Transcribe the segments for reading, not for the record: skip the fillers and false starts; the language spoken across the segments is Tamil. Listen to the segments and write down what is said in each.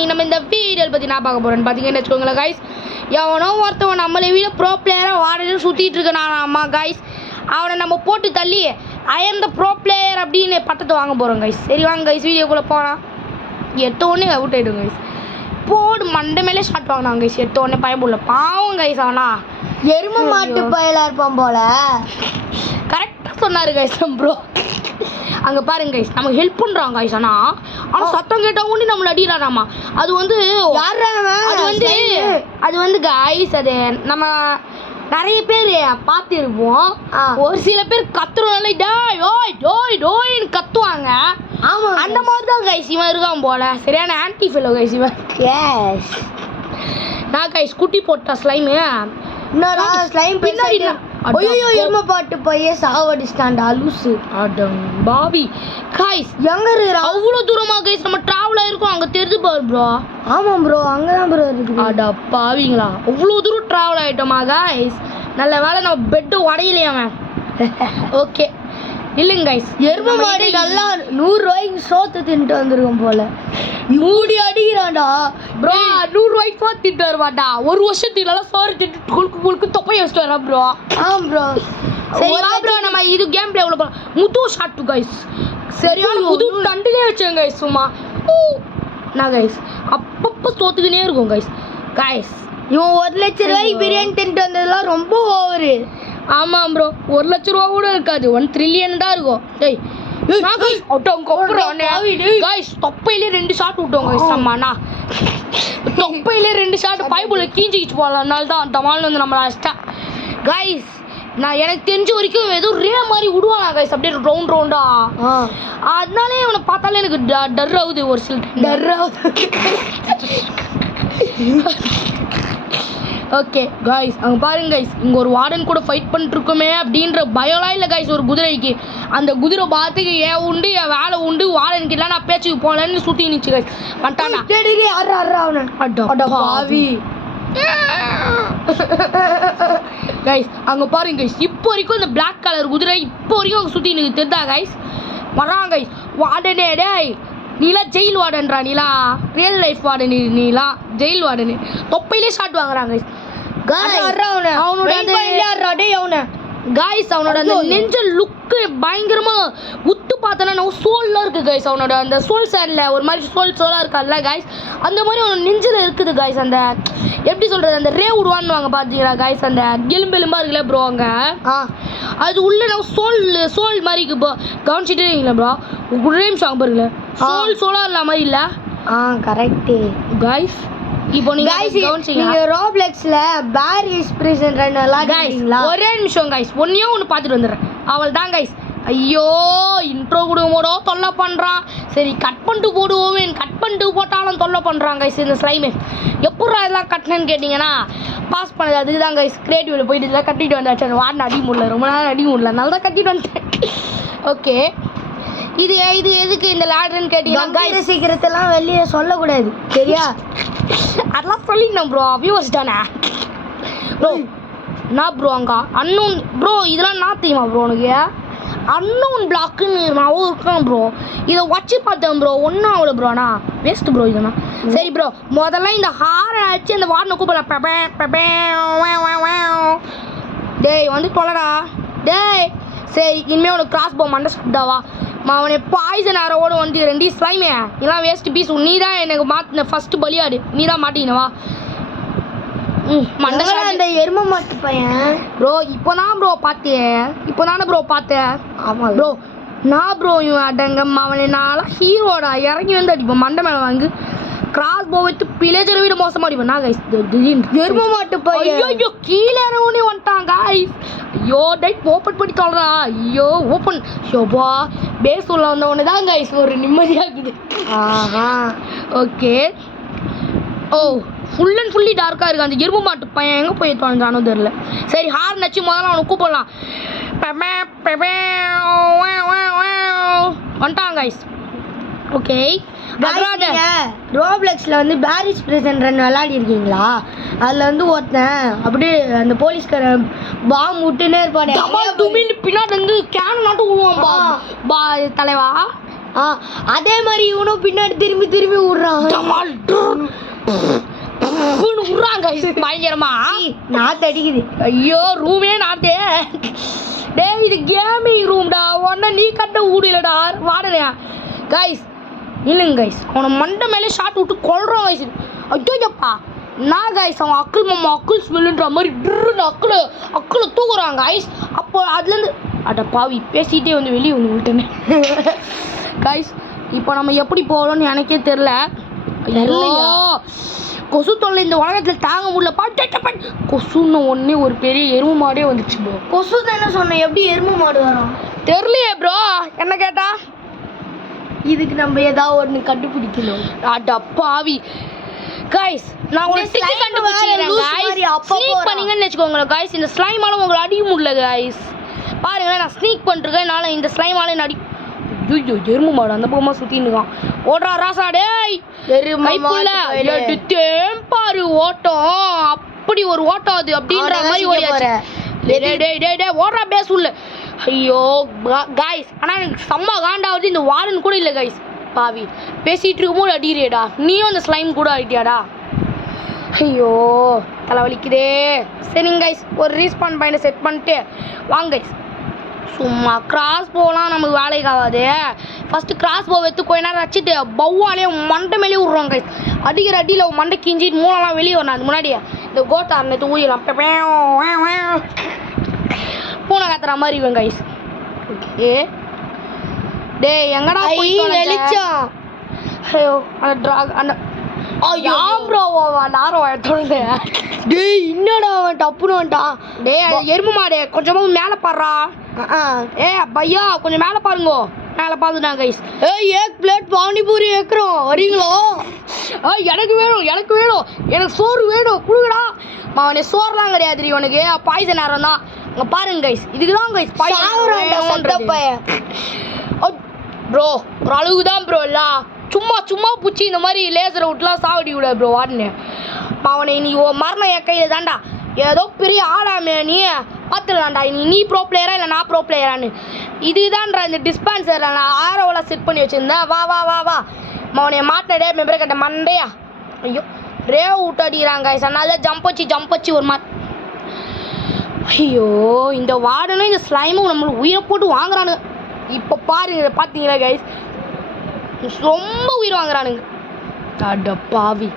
இன்னைக்கு நம்ம இந்த வீடியோவில் பற்றி நான் பார்க்க போகிறேன்னு பார்த்தீங்கன்னு வச்சுக்கோங்களேன் கைஸ். எவனோ ஒருத்தவன் நம்மளை வீட ப்ரோ பிளேயராக வாடகையில் சுற்றிட்டு இருக்கான் அம்மா கைஸ். அவனை நம்ம போட்டு தள்ளி I am the bro player அப்படின்னு பட்டத்தை வாங்க போகிறோம் கைஸ். சரி வாங்க கைஸ் வீடியோக்குள்ளே போனால் எட்டோடனே அவுட் ஆகிடும் கைஸ். போடு மண்டை மேலே ஷாட் வாங்கினாங்க கைஸ். எட்டோடனே பயப்புள்ள பாவம் கைஸ். அவனா எரும மாட்டு பயலாக இருப்பான் போல. கரெக்டாக சொன்னார் கைஸ் ப்ரோ. அங்கே பாருங்க கைஸ் நமக்கு ஹெல்ப் பண்ணுறாங்க கைஸ். ஆனால் சத்தம் கேட்டால் ஒன்று நம்மளை அடிக்கிறாராமா. அது வந்து அது வந்து கைஸ் அது நம்ம நிறைய பேர் பார்த்துருப்போம். ஒரு சில பேர் கத்துறதுனால டோய் ஓய் டோய் டோயின்னு கத்துவாங்க. ஆமாம் அந்த மாதிரி தான் கைஸ் இவன் இருக்கான் போல. சரியான ஆன்டி ஃபெல்லோ கைஸ் இவன். எஸ் நான் கைஸ் குட்டி போட்ட ஸ்லைமு என்னடா ஸ்லைம் பின்னாடி ஐயோ எரும பாட்டு பையே சாவடிச்சிட்டான்டா லூசு. அடங் பாவி கைஸ் எங்க இருக்கிறா? அவ்வளோ தூரமா கைஸ் நம்ம டிராவல் ஆயிருக்கோம். அங்கே தெரிஞ்சு பாரு ப்ரோ. ஆமாம் ப்ரோ அங்கே தான் ப்ரோ இருக்குது. அடா பாவிங்களா அவ்வளோ தூரம் ட்ராவல் ஆகிட்டோமா கைஸ். நல்ல வேலை நம்ம பெட்டு உடையிலையாமன். ஓகே இல்லைங்க கைஸ் எரும மாடு நல்லா 100 ரூபாய்க்கு சோத்து தின்ட்டு வந்திருக்கோம் போல. மூடி அடிக்கிறான்டா ப்ரோ. 100 ரூபாய்க்கு சோறு திட்டு வருவாண்டா. ஒரு வருஷத்துக்கு நல்லா சோறு திட்டு குழுக்கு குழுக்கு தொப்பையை வச்சுட்டு வரா ப்ரோ. ஆமாம் ப்ரோ. சரி ப்ரோ நம்ம இது கேம் பிளே எவ்வளோ முத்து ஷாட் டு கைஸ். சரியான புது தண்டிலே வச்சேன் கைஸ். சும்மா நான் கைஸ் அப்பப்போ தோத்துக்கினே இருக்கும் கைஸ். கைஸ் இவன் 1 லட்ச ரூபாய்க்கு பிரியாணி தின்ட்டு வந்ததெல்லாம் ரொம்ப ஓவரு. ஆமாம் ப்ரோ 1 லட்ச ரூபா கூட இருக்காது 1 ட்ரில்லியன் தான் இருக்கும். டேய் தொப்பையிலே 2 ஷாட் விட்டோம் கைஸ். நம்மண்ணா தொப்பையிலே 2 ஷாட் பைபிள் கீஞ்சிக்கிச்சு போகலாம். அதனால தான் தமால் வந்து நம்மளை அடிச்சிட்டா கைஸ். நான் எனக்கு தெரிஞ்ச வரைக்கும் ஏதோ ரே மாதிரி விடுவாங்க கைஸ் அப்படியே ரவுண்ட் ரவுண்டா. அதனாலே இவனை பார்த்தாலே எனக்கு டர் ஆகுது ஒரு சில டர் ஆகுது. ஓகே கைஸ் அங்கே பாருங்க கைஸ் இங்கே ஒரு வார்டன் கூட ஃபைட் பண்ணிட்டுருக்கோமே அப்படின்ற பயம்லாம் இல்லை கைஸ். ஒரு குதிரைக்கு அந்த குதிரை பார்த்துக்கு ஏன் உண்டு என் வேலை உண்டு வார்டன் கிட்ட நான் பேச்சுக்கு போகலன்னு சுற்றி நிச்சு கைஸ் வந்துட்டானா. பாவி கைஸ் அங்கே பாருங்க கைஸ் இப்போ வரைக்கும் இந்த பிளாக் கலர் குதிரை இப்போ வரைக்கும் அங்கே சுற்றி எனக்கு தெரிதா கைஸ். வரான் கைஸ் வார்டனே டேய் நீலாம் ஜெயில் வார்டன்றா. நீலாம் ரியல் லைஃப் வார்டன். நீலாம் ஜெயில் வார்டனு தொப்பையிலே ஷாட் வாங்குறாங்க கைஸ். அவனோட அந்த நெஞ்ச லுக்கு பயங்கரமா உத்து பார்த்தனா நம்ம சோல்லாம் இருக்கு கைஸ். அவனோட அந்த சோல் சேரில் ஒரு மாதிரி சோலா இருக்காதுல்ல கைஸ் அந்த மாதிரி அவனோட நெஞ்சில் இருக்குது கைஸ். அந்த எப்படி சொல்றது அந்த ரே விடுவான்னு பார்த்தீங்களா கைஸ் அந்த எலும்பெலும்பா இருக்குல்ல ப்ரோ அங்க அது உள்ள நம்ம சோல் மாதிரி இருக்கு ப்ரோ. கவனிச்சுட்டே இருக்கீங்களா ப்ரோ? ஒரே நிமிஷம் பாருங்கள சோலா இல்ல மாதிரி இல்ல. Correct guys. இப்போ நீங்க கவனிச்சீங்க ரோப்ளெக்ஸ்ல பாரிஸ் பிரிசன் ரன் விளையாடுறீங்களா? ஒரே நிமிஷம் கைஸ் ஒன்னு பார்த்துட்டு வந்துடுறேன். அவள் தான் கைஸ். ஐயோ இன்ட்ரோ கொடுங்கோடோ தொல்லை பண்ணுறான். சரி கட் பண்ணிட்டு போடுவோமே. கட் பண்ணிட்டு போட்டாலும் தொல்லை பண்ணுறான் கைஸ் இந்த ஸ்லைமு. எப்படா இதெல்லாம் கட்டினேன்னு கேட்டிங்கன்னா பாஸ் பண்ணது அதுக்கு தான் கைஸ். கிரியேட்டிவில் போயிட்டு இதெல்லாம் கட்டிட்டு வந்தாச்சு. வாடின அடி முடியல ரொம்ப நேரம் அடி முடியல நல்லா தான் கட்டிட்டு வந்துட்டேன். ஓகே இது எதுக்கு இந்த லேடர்ன்னு கேட்டீங்கன்னா சீக்கிரத்தெல்லாம் வெளியே சொல்லக்கூடாது சரியா? அதெல்லாம் சொல்லிடணும் ப்ரோ வியூவர்ஸ் தானே ப்ரோ. நான் ப்ரோ அங்கே அன்னோன் ப்ரோ இதெல்லாம் நான் தெரியுமா ப்ரோ உனக்கு அன்னோன் பிளாக்குன்னு நான் இருக்கான் ப்ரோ. இதை வச்சு பார்த்தேன் ப்ரோ ஒன்றும் அவ்வளோ ப்ரோண்ணா வேஸ்ட்டு ப்ரோ இதெல்லாம். சரி ப்ரோ முதல்ல இந்த ஹாரை அடிச்சு அந்த வார்டனை கூப்பிடல டேய் வந்து தொலைடா டேய். சரி இனிமேல் உனக்கு கிராஸ் போ மண்டை சுட்டாவா அவனை பாய்சன் ஆரோட வந்து 2 ஸ்லைமே இதெல்லாம் வேஸ்ட் பீஸ். நீ தான் எனக்கு மாற்றின ஃபஸ்ட்டு பலியாடு. நீ தான் மாட்டினவா மண்டை அந்த எரும மாட்டு பையன் ப்ரோ. இப்போ தான் ப்ரோ பார்த்தேன். இப்போ தானே ப்ரோ பார்த்தேன். ஆமாம் ப்ரோ நான் ப்ரோ இவன் அடங்கம் அவனை நான்லாம் ஹீரோடா இறங்கி வந்து அடிப்போம் மண்டை மேலே வாங்கு. கிராஸ் போ வைத்து பிளேஜரை விட மோசமாக அடிப்பேன் நான் கைஸ். எரும மாட்டு பையன் ஐயோ கீழே இறங்கி வந்துட்டான் கைஸ். ஐயோ டைட் ஓப்பன் பண்ணி தொல்றா. ஐயோ ஓப்பன் ஷோபா பேஸ் உள்ள வந்தவொடனே தான் கைஸ் ஒரு நிம்மதியாகுது. Okay oh full and fully டார்க்காக இருக்குது. அந்த எருமை மாட்டு பையன் எங்கே போய் தொலைஞ்சானோ தெரில. சரி ஹார் நச்சு முதல்ல அவனை கூப்பிடலாம். வந்துட்டான் கைஸ். ஓகே ரோப்ளெக்ஸில் வந்து பாரிஸ் பிரிசன் ரன் விளையாடி இருக்கீங்களா? அதில் வந்து ஒருத்தன் அப்படியே அந்த போலீஸ்காரன் பாம் விட்டுனே இருப்பானே பின்னாடி வந்து கேன் நாட்டும் விடுவான் தலைவா. அதே மாதிரி இவனும் பின்னாடி திரும்பி விடுறான். விட்றாங்க பயங்கரமா. நாத்து அடிக்குது. ஐயோ ரூமே நாத்தே. டேய் இது கேமிங் ரூம்டா, உடனே நீ கட்ட ஊடலடா வாடனையா. கைஸ் இல்லைங்க கைஸ், அவனை மண்டை மேலே ஷாட் விட்டு கொள்றான் கைஸ். ஐயோப்பா நான் கைஸ் அவன் அக்குள் மாமா அக்குள் ஸ்மெல்லுன்ற மாதிரி ட்ருன்னு அக்குளை தூக்குறாங்க கைஸ். அப்போ அதுலேருந்து அட பாவி பேசிகிட்டே வந்து வெளியே வந்து விட்டேன்னு. கைஸ் இப்போ நம்ம எப்படி போகணும்னு எனக்கே தெரில. ஐயோ கொசு தொல்லை இந்த உலகத்தில் தாங்க முடியல. பாட்டு கொசுன்னு ஒன்றே ஒரு பெரிய எருமை மாடே வந்துச்சு ப்ரோ. கொசு தானே சொன்னேன், எப்படி எருமை மாடு வரும் தெரியலையே ப்ரோ, என்ன கேட்டா இதுக்கு நம்ம ஏதாவது ஒன்று கண்டுபிடிக்கணும். அட பாவி கைஸ் நான் ஒரு ட்ரிக் கண்டுபிடிச்சிக்கிறேன் கைஸ். ஸ்னீக் பண்ணீங்கன்னு வச்சுக்கோங்களேன் கைஸ், இந்த ஸ்லைமால உங்களை அடிக்க முடியல கைஸ். பாருங்களேன் நான் ஸ்னீக் பண்ணிருக்கேன், என்னால் இந்த ஸ்லைமால என்ன அடி. ஐயோ எருமை மாடு அந்த பக்கமாக சுற்றின்னு இருக்கான். ஓடுறா ராசா டேய் கைப்புள்ள எடுத்தேன் பாரு ஓட்டம், அப்படி ஒரு ஓட்டம் அது அப்படின்ற மாதிரி ஓடியாச்சு. டே ஓடுறா பேஸ் உள்ள. ஐயோ கைஸ் ஆனால் எனக்கு செம்ம காண்டாவது இந்த வார்டன் கூட இல்லை கைஸ். பாவி பேசிகிட்டு இருக்கும்போது அடிக்கிறேடா, நீயும் அந்த ஸ்லைம் கூட அடிட்டியாடா. ஐயோ தலைவலிக்குதே. சரிங்க கைஸ் ஒரு ரீஸ்பான் பாயிண்டை செட் பண்ணிட்டு வாங்க கைஸ். சும்மா கிராஸ் போகலாம் நமக்கு வேலைக்கு ஆகாது. ஃபஸ்ட்டு கிராஸ் போக எடுத்து கொஞ்ச நேரம் வச்சுட்டு பவ்வாலே மண்டை மேலே விட்ருவாங்க கைஸ். அடிக்கிற அடியில் மண்டை கிஞ்சிட்டு மூலலாம் வெளியே வரணும். அது முன்னாடியே இந்த கோட்டா நேற்று ஊதிடலாம் பூனை காத்துற மாதிரி இவன் கைஸ். ஓகே டே எங்கடா வெளிச்சம். ஐயோ அந்த ட்ராக் அந்த ப்ரோ நாரம் எடுத்து. டேய் என்னடா அவன் டப்புன்னு வந்துட்டான். டே எருமை மாடு கொஞ்சமாக மேலே பாடுறா. ஏ பையா கொஞ்சம் மேலே பாருங்கோ. மேலே பார்த்துட்டான் கைஸ். ஏக் பிளேட் பானிபூரி ஏக்குறோம் வரீங்களோ? எனக்கு வேணும் எனக்கு சோறு வேணும் கொடுங்கடா. அவனே சோறுலாம் கிடையாது உனக்கு பாய்சன் நேரம் தான். அங்கே பாருங்க கைஸ், இதுக்கு தான் கைஸ் ப்ரோ ஒரு அளவுக்கு தான் ப்ரோ. இல்லை சும்மா பூச்சி இந்த மாதிரி லேசரை விட்டுலாம் சாவடி விட ப்ரோ வாட்னு. அவனை நீ மரணம் என் கையில் தான்டா. ஏதோ பெரிய ஆடாமே நீ பார்த்துடலாம்டா. நீ ப்ரோ பிளேயரா இல்லை நான் ப்ரோ பிளேயரான்னு. இதுதான்டா இந்த டிஸ்பென்சரில் நான் ஆரோவில் செட் பண்ணி வச்சுருந்தேன். வா அவனை மாட்டினடே மெம்பர் கட்ட மண்டையா. ஐயோ ரே விட்டு அடிக்கிறாங்க கைஸ். அதனால ஜம்ப் வச்சு ஒரு மாதிரி. ஐயோ இந்த வார்டனும் இந்த ஸ்லைமும் நம்மளுக்கு உயிரை போட்டு வாங்குறானுங்க. இப்போ பார்த்தீங்களா கைஸ், ரொம்ப உயிர் வாங்குறானுங்க. அட பாவி.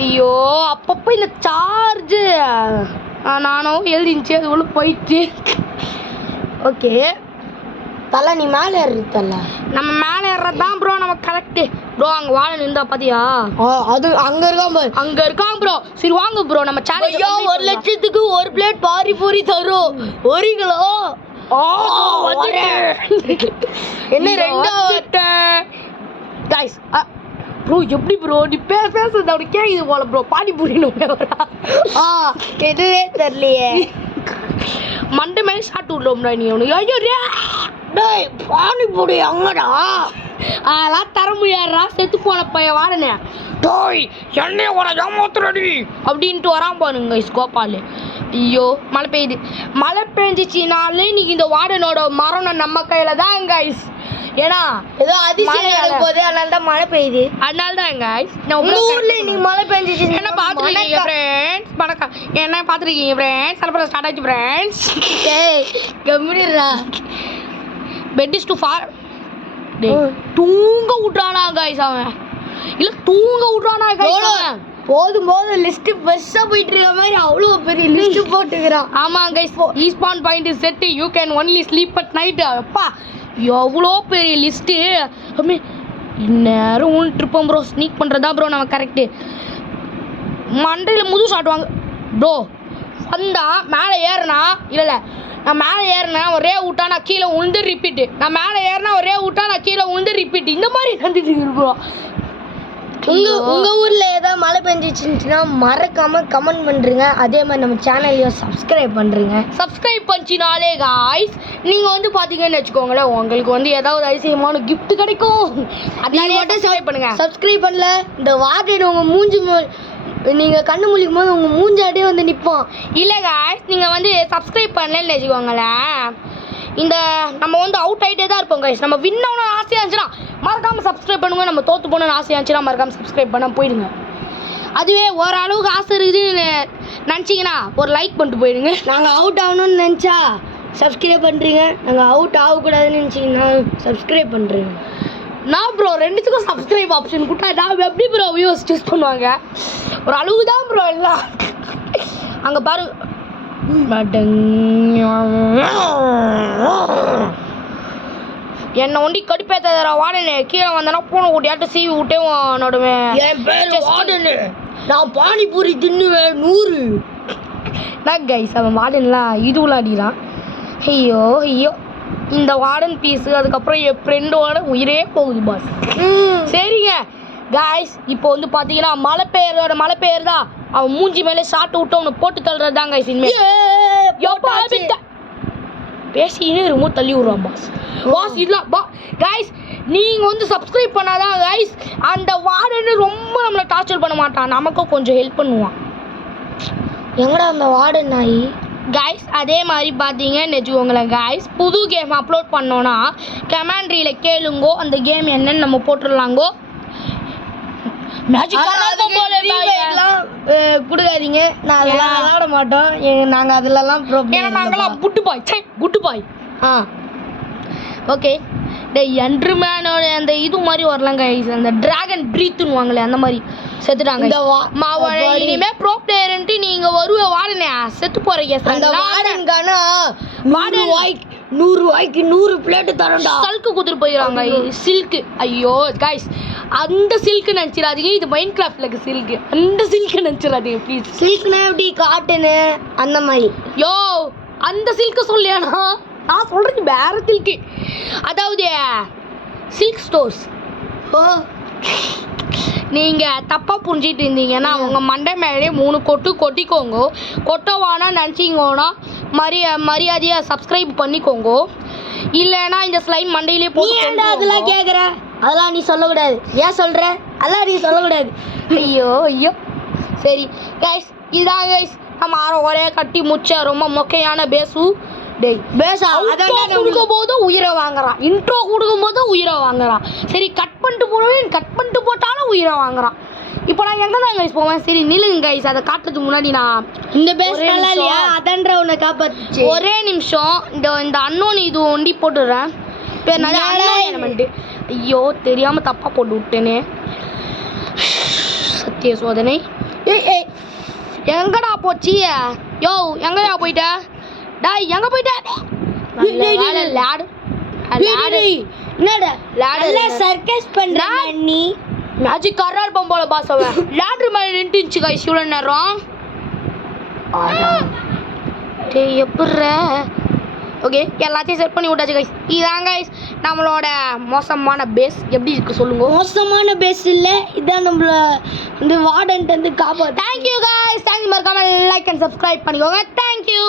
ஐயோ அப்பப்போ இந்த சார்ஜு நானும் எழுதிச்சு அது உள்ள போயிடுச்சு. ஓகே தலை நீ மேலே ஏறு தலை. நம்ம மேலே ஏறுறது தான் ப்ரோ நம்ம கரெக்டு ப்ரோ. அங்கே வாழ நின்றா பார்த்தியா? அது அங்கே இருக்கான் ப்ரோ. சரி வாங்க ப்ரோ நம்ம சேனல் 1 லட்சத்துக்கு ஒரு பிளேட் பாரிபூரி தரும் வரீங்களோ? என்ன ரெண்டாவது கைஸ் ப்ரோ எப்படி ப்ரோ நீ பேசுறது அப்படி கேட்குது போல ப்ரோ. பானிபூரின்னு எதுவே தெரியலையே. மண்டை மேலே ஷாட் விடலோம்டா நீ அவனுக்கு. ஐயோ டேய் பானிபூரி அங்கடா அதெல்லாம் தர முடியாதுடா செத்து போன பையன் வாடனே. டோய் என்னைய வர ஏமாத்துறடி அப்படின்ட்டு வரான் பாருங்க கைஸ் கோபால். ஐயோ மழை பெஞ்சிச்சினாலே இன்னைக்கு இந்த வார்டனோட மரணம் நம்ம கையில் தான் கைஸ். ஏன்னா ஏதோ அதிசயம் போது அதனால தான் மழை பெய்யுது. அதனால தான் கைஸ் நம்ம ஊர்ல நீ மழை பெஞ்சிச்சு என்ன பார்த்துருக்கீங்க ஃப்ரெண்ட்ஸ். வணக்கம் என்ன பார்த்துருக்கீங்க ஃப்ரெண்ட்ஸ். சலப்பட ஸ்டார்ட் ஆச்சு ஃப்ரெண்ட்ஸ். டேய் கம்மிடுறா. பெட் இஸ் டு ஃபார் தூங்க விட்றானா கைஸ் அவன். இல்லை தூங்க விட்றானா கைஸ் அவன். போதும் லிஸ்ட் பெருசாக போயிட்டு இருக்க மாதிரி அவ்வளோ பெரிய லிஸ்ட் போட்டுக்கிறான். ஆமாம் கைஸ் ஈஸ்பான் point set you can only sleep at night. அப்பா எவ்வளோ பெரிய லிஸ்ட்டு. அப்படி இந்நேரம் ஊன்ட்ருப்போம் ப்ரோ. ஸ்னீக் பண்ணுறதா ப்ரோ நம்ம கரெக்டு. மண்டையில் முது சாட்டுவாங்க ப்ரோ. வந்தா மேலே ஏறினா இல்லை நான் மேலே ஏறினேன் ஒரே விட்டா நான் கீழே உழுந்து ரிப்பீட்டு. நான் மேலே ஏறினா ஒரே விட்டா நான் கீழே உழுந்து ரிப்பீட்டு. இந்த மாதிரி நடந்துட்டு இருக்கிறோம். உங்கள் ஊரில் ஏதாவது மழை பெஞ்சிச்சுன்னா மறக்காமல் கமெண்ட் பண்ணுறீங்க. அதே மாதிரி நம்ம சேனலையும் சப்ஸ்கிரைப் பண்ணுறீங்க. சப்ஸ்கிரைப் பண்ணிச்சினாலே காய்ஸ் நீங்கள் வந்து பார்த்தீங்கன்னு வச்சுக்கோங்களேன் உங்களுக்கு ஏதாவது அதிசயமான கிஃப்ட் கிடைக்கும். அதனால மட்டும் சப்ஸ்கிரைப் பண்ணுங்கள். சப்ஸ்கிரைப் பண்ணல இந்த வார்டன் உங்கள் மூஞ்சி நீங்கள் கண்ணு முழிக்கும் போது உங்கள் மூஞ்சாட்டே வந்து நிற்போம். இல்லை காய்ஸ் நீங்கள் சப்ஸ்கிரைப் பண்ணலன்னு வச்சுக்கோங்களேன் இந்த நம்ம அவுட் ஆகிட்டே தான் இருப்போம் கைஸ். நம்ம வின் ஆகணும்னு ஆசையாக இருந்துச்சுன்னா மறக்காமல் சப்ஸ்கிரைப் பண்ணுங்கள். நம்ம தோற்று போகணும்னு ஆசையாக இருந்துச்சுன்னா மறக்காமல் சப்ஸ்கிரைப் பண்ண போயிடுங்க. அதுவே ஓரளவுக்கு ஆசை இருக்குதுன்னு நினச்சிங்கன்னா ஒரு லைக் பண்ணிட்டு போயிடுங்க. நாங்கள் அவுட் ஆகணும்னு நினச்சா சப்ஸ்கிரைப் பண்ணுறீங்க, நாங்கள் அவுட் ஆகக்கூடாதுன்னு நினச்சிங்கன்னா சப்ஸ்கிரைப் பண்ணுறீங்க. நான் ப்ரோ ரெண்டுத்துக்கும் சப்ஸ்கிரைப் ஆப்ஷன் கொடுத்தா நான் எப்படி ப்ரோ வியூஸ் சூஸ் பண்ணுவாங்க? ஒரு அளவு தான் ப்ரோ எல்லாம். அங்கே பாரு என்னை ஒண்டி கடுப்பேற்ற வாடனே கீழே வந்தேன்னா பூனை கூட்டியாட்டு சீவி விட்டே நடுவேன். என் பேர் வார்டனு, நான் பானிபூரி தின்னுவேன் 100. நான் கைஸ் அவன் வார்டன்லாம் இது விளாடிறான். ஐயோ ஐயோ இந்த வார்டன் பீஸு அதுக்கப்புறம் என் ஃப்ரெண்டோட உயிரே போகுது பாஸ். சரிங்க கைஸ், இப்போ வந்து பார்த்தீங்கன்னா மழை பெயர்தா அவன் மூஞ்சி மேலே ஷார்ட் விட்டு அவனை போட்டு தள்ளுறது தான் கைஸ். இனிமேல் பேசினே ரொம்ப தள்ளி விடுறான் பாஸ். பாஸ் இதெல்லாம் கைஸ் நீங்கள் வந்து சப்ஸ்கிரைப் பண்ணாதான் கைஸ் அந்த வார்டனு ரொம்ப நம்மளை டார்ச்சர் பண்ண மாட்டான், நமக்கும் கொஞ்சம் ஹெல்ப் பண்ணுவான். எங்கடா அந்த வார்டன் நாய்? கைஸ் அதே மாதிரி பார்த்தீங்கன்னு வச்சுக்கோங்களேன் கைஸ், புது கேம் அப்லோட் பண்ணோன்னா கமெண்ட்ரியில் கேளுங்கோ, அந்த கேம் என்னன்னு நம்ம போட்டுடலாங்கோ. மேஜிக் கொடுக்காதீங்க, நான் அதெல்லாம் விளாட மாட்டோம். நாங்கள் அதிலலாம் ஏன்னா நாங்களாம் குட்டு பாய். ஓகே டேய் என்ட்ருமேனோட அந்த இது மாதிரி வரலாம் கைஸ், அந்த டிராகன் ப்ரீத்துன்னு வாங்களே அந்த மாதிரி செத்துட்டாங்க. இனிமே ப்ரோ பிளேயர்ன்ட்டு நீங்கள் வாடனே செத்து போகிறீங்க. அந்த வார்டனுக்கான 100 ரூபாய்க்கு 100 பிளேட்டு தரண்டா. சல்க்கு கொடுத்துட்டு போயிடறாங்க சில்க்கு. ஐயோ கைஸ் அந்த சில்க்கு நினச்சிடாதீங்க, இது மைண்ட் கிராஃப்டில் இருக்க சில்க்கு, அந்த சில்க்கு நினச்சிடாதீங்க ப்ளீஸ். சில்க்னா எப்படி காட்டனு அந்த மாதிரி? யோ அந்த சில்க்கு சொல்லியானா, நான் சொல்கிறது வேற சில்க்கு, அதாவது சில்க் ஸ்டோர்ஸ். ஓ நீங்கள் தப்பாக புரிஞ்சிட்டு இருந்தீங்கன்னா உங்கள் மண்டை மேலே 3 கொட்டு கொட்டிக்கோங்க. கொட்டவானா நினச்சிங்கோன்னா மரியாதையாக சப்ஸ்கிரைப் பண்ணிக்கோங்க, இல்லைன்னா இந்த ஸ்லைம் மண்டையிலே போட்டு. அதெல்லாம் கேட்குற, அதெல்லாம் நீ சொல்லக்கூடாது. ஏன் சொல்கிற? அதெல்லாம் நீ சொல்லக்கூடாது. ஐயோ ஐயோ சரி கைஸ், இதுதான் கைஸ் நம்ம ஒரே கட்டி முச்ச ரொம்ப மொக்கையான பேசு. கொடுக்கும் போது உயிரை வாங்குறான், இன்ட்ரோ கொடுக்கும் போது உயிரை வாங்குறான். சரி கட் பண்ணிட்டு போட்டாலும் உயிரை வாங்குறான். இப்போ நான் எங்கே தான் கைஸ் போவேன்? சரி நில்லுங்க கைஸ், அதை காட்டுறதுக்கு முன்னாடி நான் இந்த பேசலையா அதன்ற உன்னை காப்பாத்துச்சு. ஒரே நிமிஷம் இந்த அன்னோன் இது ஒண்டி போட்டுடுறேன். பேர் நிறைய அன்னோன். ஐயோ தெரியாமல் தப்பாக போட்டு விட்டேனே, சத்திய சோதனை. எங்கடா போச்சு? யோ எங்கடா போயிட்ட? டாய் எங்க போயிட்ட? சர்க்கஸ் பண்ற நீ மேஜிக் காரா இருப்பான் போல பாஸ். அவன் லேடர் மேல நின்றுச்சு கைஸ் இவ்வளோ நேரம். டேய் எப்பட்ற? ஓகே எல்லாத்தையும் செட் பண்ணி விட்டாச்சு கைஸ். இதான் கைஸ் நம்மளோட மோசமான பேஸ். எப்படி இருக்கு சொல்லுங்க? மோசமான பேஸ் இல்லை, இதான் நம்மள இந்த வார்டன் வந்து காப்பா. Thank you guys, thank you. மறக்காம லைக் அண்ட் சப்ஸ்கிரைப் பண்ணிக்கோங்க. தேங்க்யூ.